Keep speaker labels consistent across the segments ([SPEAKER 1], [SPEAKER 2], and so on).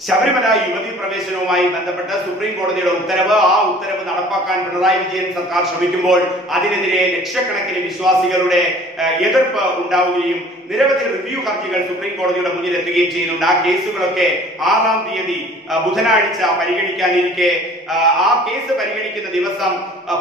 [SPEAKER 1] ശബരിമല യുവതി പ്രവേശനവുമായി ബന്ധപ്പെട്ട് സുപ്രീം കോടതിയുടെ ഉത്തരവ്. ആ ഉത്തരവ് നടപ്പാക്കാൻ പിണറായി വിജയൻ സർക്കാർ ശ്രമിക്കുമ്പോൾ അതിനെതിരെ ലക്ഷക്കണക്കിന് വിശ്വാസികളുടെ എതിർപ്പ് ഉണ്ടാവുകയും നിരവധി റിവ്യൂ ഹർജികൾ സുപ്രീം കോടതിയുടെ മുന്നിൽ എത്തുകയും ചെയ്യുന്നുണ്ട്. ആ കേസുകളൊക്കെ ആറാം തീയതി ബുധനാഴ്ച പരിഗണിക്കാനിരിക്കെ ആ, കേസ് പരിഗണിക്കുന്ന ദിവസം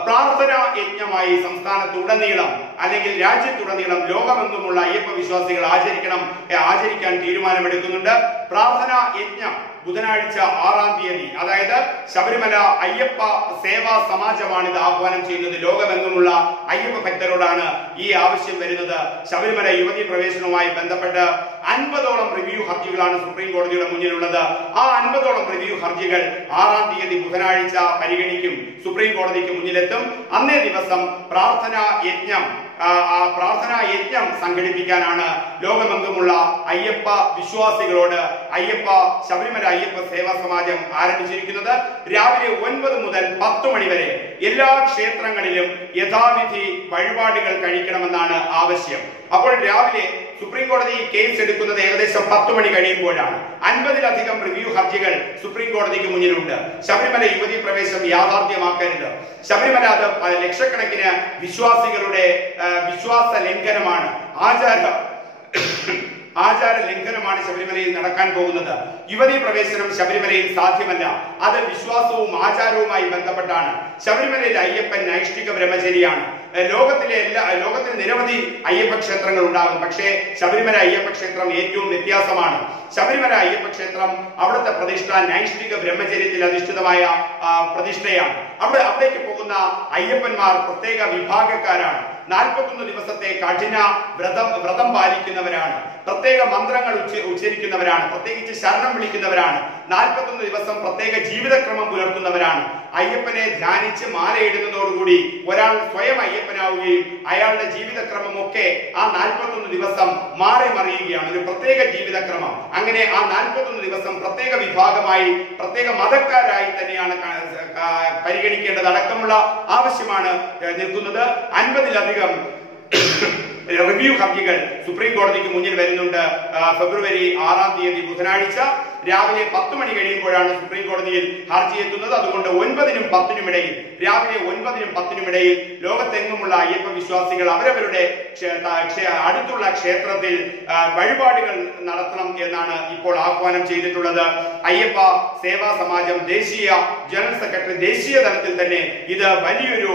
[SPEAKER 1] പ്രാർത്ഥനാ യജ്ഞമായി സംസ്ഥാനത്തുടനീളം അല്ലെങ്കിൽ രാജ്യത്തുടനീളം ലോകമെങ്ങുമുള്ള അയ്യപ്പ വിശ്വാസികൾ ആചരിക്കണം ആചരിക്കാൻ തീരുമാനമെടുക്കുന്നുണ്ട്. പ്രാർത്ഥനാ യജ്ഞം ബുധനാഴ്ച ആറാം തീയതി. അതായത് ശബരിമല അയ്യപ്പ സേവാ സമാജമാണ് ഇത് ആഹ്വാനം ചെയ്യുന്നത്. ലോകമെങ്ങുമുള്ള അയ്യപ്പ ഭക്തരോടാണ് ഈ ആവശ്യം വരുന്നത്. ശബരിമല യുവതി പ്രവേശനവുമായി ബന്ധപ്പെട്ട് അൻപതോളം റിവ്യൂ ഹർജികളാണ് സുപ്രീം കോടതിയുടെ മുന്നിലുള്ളത്. ആ അൻപതോളം റിവ്യൂ ഹർജികൾ ആറാം തീയതി ബുധനാഴ്ച പരിഗണിക്കും. സുപ്രീം കോടതിക്ക് മുന്നിലെത്തും. അന്നേ ദിവസം പ്രാർത്ഥനാ യജ്ഞം ആ, പ്രാർത്ഥനാ യജ്ഞം സംഘടിപ്പിക്കാനാണ് ലോകമെങ്ങുമുള്ള അയ്യപ്പ വിശ്വാസികളോട് അയ്യപ്പ ശബരിമല അയ്യപ്പ സേവാ സമാജം ആരംഭിച്ചിരിക്കുന്നത്. രാവിലെ ഒൻപത് മുതൽ പത്ത് മണി വരെ എല്ലാ ക്ഷേത്രങ്ങളിലും യഥാവിധി വഴിപാടുകൾ കഴിക്കണമെന്നാണ് ആവശ്യം. അപ്പോൾ രാവിലെ സുപ്രീം കോടതി കേസ് എടുക്കുന്നത് ഏകദേശം പത്ത് മണി കഴിയുമ്പോഴാണ്. അൻപതിലധികം റിവ്യൂ ഹർജികൾ സുപ്രീം കോടതിക്ക് മുന്നിലുണ്ട്. ശബരിമല യുവതി പ്രവേശം യാഥാർത്ഥ്യമാക്കരുത്. ശബരിമല അത് ലക്ഷക്കണക്കിന് വിശ്വാസികളുടെ വിശ്വാസ ലംഘനമാണ് ആചാര. ആചാര ലംഘനമാണ് ശബരിമലയിൽ നടക്കാൻ പോകുന്നത്. യുവതി പ്രവേശനം ശബരിമലയിൽ സാധ്യമല്ല. അത് വിശ്വാസവും ആചാരവുമായി ബന്ധപ്പെട്ടാണ്. ശബരിമലയിൽ അയ്യപ്പൻ നൈഷ്ഠിക ബ്രഹ്മചരിയാണ് ലോകത്തിലെ എല്ലാ ലോകത്തിൽ നിരവധി അയ്യപ്പ ക്ഷേത്രങ്ങൾ ഉണ്ടാകും. പക്ഷേ ശബരിമല അയ്യപ്പ ക്ഷേത്രം ഏറ്റവും വ്യത്യാസമാണ്. ശബരിമല അയ്യപ്പ ക്ഷേത്രം അവിടുത്തെ പ്രതിഷ്ഠ നൈഷ്ഠിക ബ്രഹ്മചര്യത്തിൽ അധിഷ്ഠിതമായ പ്രതിഷ്ഠയാണ്. അവിടെ അവിടേക്ക് പോകുന്ന അയ്യപ്പന്മാർ പ്രത്യേക വിഭാഗക്കാരാണ്. നാൽപ്പത്തൊന്ന് ദിവസത്തെ കഠിന വ്രതം വ്രതം പാലിക്കുന്നവരാണ്. പ്രത്യേക മന്ത്രങ്ങൾ ഉച്ച- ഉച്ചരിക്കുന്നവരാണ്. പ്രത്യേകിച്ച് ശരണം വിളിക്കുന്നവരാണ്. നാൽപ്പത്തൊന്ന് ദിവസം പ്രത്യേക ജീവിതക്രമം പുലർത്തുന്നവരാണ്. അയ്യപ്പനെ ധ്യാനിച്ച് മാലയിടുന്നതോടുകൂടി ഒരാൾ സ്വയം അയ്യപ്പനാവുകയും അയാളുടെ ജീവിതക്രമം ഒക്കെ ആ നാൽപ്പത്തൊന്ന് ദിവസം മാറി മറിയുകയാണ്. ഒരു പ്രത്യേക ജീവിതക്രമം. അങ്ങനെ ആ നാൽപ്പത്തൊന്ന് ദിവസം പ്രത്യേക വിഭാഗമായി പ്രത്യേക മതക്കാരായി തന്നെയാണ് പരിഗണിക്കേണ്ടത്. അടക്കമുള്ള ആവശ്യമാണ് നിൽക്കുന്നത്. അൻപതിലധികം റിവ്യൂ ഹർജികൾ സുപ്രീം കോടതിക്ക് മുന്നിൽ വരുന്നുണ്ട്. ഫെബ്രുവരി ആറാം തീയതി ബുധനാഴ്ച രാവിലെ പത്ത് മണി കഴിയുമ്പോഴാണ് സുപ്രീം കോടതിയിൽ ഹർജി എത്തുന്നത്. അതുകൊണ്ട് ഒൻപതിനും പത്തിനും ഇടയിൽ രാവിലെ ഒൻപതിനും പത്തിനും ഇടയിൽ ലോകത്തെങ്ങുമുള്ള അയ്യപ്പ വിശ്വാസികൾ അവരവരുടെ അടുത്തുള്ള ക്ഷേത്രത്തിൽ വഴിപാടുകൾ നടത്തണം എന്നാണ് ഇപ്പോൾ ആഹ്വാനം ചെയ്തിട്ടുള്ളത്. അയ്യപ്പ സേവാ സമാജം ദേശീയ ജനറൽ സെക്രട്ടറി ദേശീയ തലത്തിൽ തന്നെ ഇത് വലിയൊരു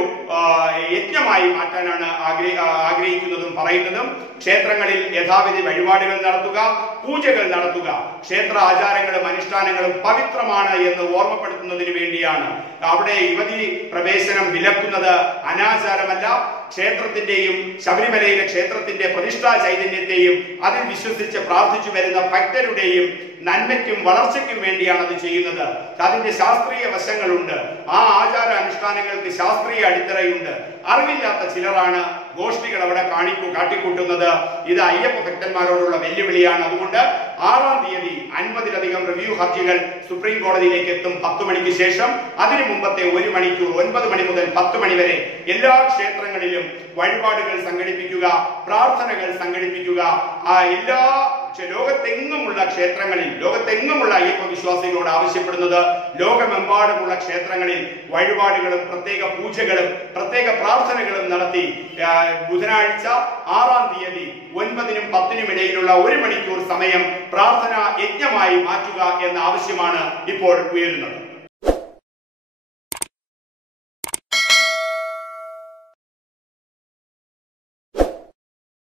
[SPEAKER 1] യജ്ഞമായി മാറ്റാനാണ് ആഗ്രഹി- ആഗ്രഹിക്കുന്നതും പറയുന്നതും ക്ഷേത്രങ്ങളിൽ യഥാവിധി വഴിപാടുകൾ നടത്തുക പൂജകൾ നടത്തുക. ക്ഷേത്ര ആചാരങ്ങളും അനുഷ്ഠാനങ്ങളും പവിത്രമാണ് എന്ന് ഓർമ്മപ്പെടുത്തുന്നതിന് വേണ്ടിയാണ്. അവിടെ യുവതി പ്രവേശനം വിലക്കുന്നത് അനാചാരമല്ല. ക്ഷേത്രത്തിന്റെയും ശബരിമലയിലെ ക്ഷേത്രത്തിന്റെ പ്രതിഷ്ഠാ ചൈതന്യത്തെയും അതിൽ വിശ്വസിച്ച് പ്രാർത്ഥിച്ചു വരുന്ന ഭക്തരുടെയും നന്മയ്ക്കും വളർച്ചയ്ക്കും വേണ്ടിയാണ് അത് ചെയ്യുന്നത്. അതിന്റെ ശാസ്ത്രീയ വശങ്ങളുണ്ട്. ആ ആചാര അനുഷ്ഠാനങ്ങൾക്ക് ശാസ്ത്രീയ അടിത്തറയുണ്ട്. അറിവില്ലാത്ത ചിലരാണ് ഗോഷ്ഠികൾ അവിടെ കാണിക്കൂ കാട്ടിക്കൂട്ടുന്നത്. ഇത് അയ്യപ്പ ഭക്തന്മാരോടുള്ള വെല്ലുവിളിയാണ്. അതുകൊണ്ട് ആറാം തീയതി അൻപതിലധികം റിവ്യൂ ഹർജികൾ സുപ്രീം കോടതിയിലേക്ക് എത്തും പത്ത് മണിക്ക് ശേഷം. അതിനു മുമ്പത്തെ ഒരു മണിക്കൂർ ഒൻപത് മണി മുതൽ പത്ത് മണി വരെ എല്ലാ ക്ഷേത്രങ്ങളിലും വഴിപാടുകൾ സംഘടിപ്പിക്കുക പ്രാർത്ഥനകൾ സംഘടിപ്പിക്കുക. ആ എല്ലാ ക്ഷ- ലോകത്തെങ്ങുമുള്ള ക്ഷേത്രങ്ങളിൽ ലോകത്തെങ്ങുമുള്ള അയ്യപ്പ വിശ്വാസികളോട് ആവശ്യപ്പെടുന്നത് ലോകമെമ്പാടുമുള്ള ക്ഷേത്രങ്ങളിൽ വഴിപാടുകളും പ്രത്യേക പൂജകളും പ്രത്യേക പ്രാർത്ഥനകളും നടത്തി ബുധനാഴ്ച ആറാം തീയതി ഒൻപതിനും പത്തിനും ഇടയിലുള്ള ഒരു മണിക്കൂർ സമയം പ്രാർത്ഥനാ യജ്ഞമായി മാറ്റുക എന്ന ആവശ്യമാണ് ഇപ്പോൾ ഉയരുന്നത്.